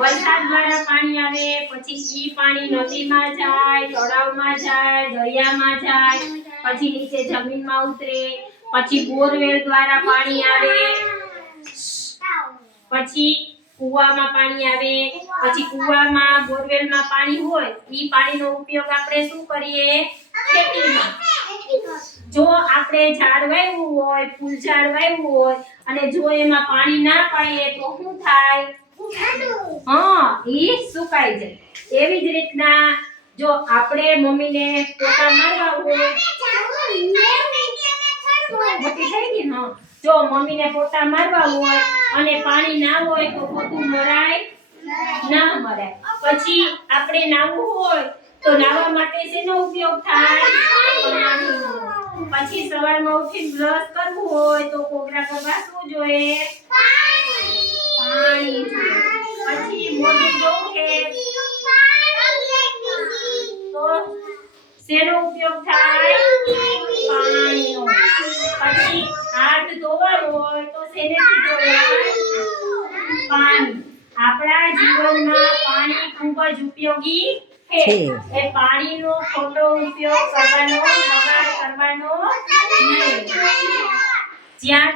વરસાદ દ્વારા પાણી આવે, પછી ઈ પાણી નદીમાં જાય, તળાવમાં જાય, દરિયામાં જાય, પછી નીચે જમીનમાં ઉતરે, પછી બોરવેલ દ્વારા પાણી આવે, પછી કુવામાં પાણી આવે, પછી કુવામાં બોરવેલમાં પાણી હોય ઈ પાણીનો ઉપયોગ આપણે શું કરીએ? ખેતીમાં. જો આપણે ઝાડ વાવ્યું હોય, ફૂલ ઝાડ વાવ્યું હોય અને જો એમાં પાણી ના પાઈએ તો શું થાય? ઈ સુકાઈ જાય. એવી જ રીતના જો આપણે મમ્મીને પોતા મારવા હોય, મોટી થઈ ગઈ ને, જો મમ્મીને પોતા મારવા હોય અને પાણી ના હોય તો પોતું મરાય? ના મરાય. પછી આપણે નાવું હોય તો નાવા માટે શેનો ઉપયોગ થાય? પાણીનો. પછી સવારમાં ઉઠીને બ્રશ કરવું હોય તો કોગળા કરવા શું જોઈએ? પાણી જોઈએ. પછી મોઢું ધોવું છે તો શેનો ઉપયોગ થાય? પાણીનો. પછી હાથ ધોવા હોય તો શેનેથી ધોવાય? પાણી. આપણા જીવનમાં પાણી ખૂબ જ ઉપયોગી છે. એ પાણીનો ખોટો ઉપયોગ કરવાનો, બગાડ કરવાનો નહીં. જ્યાં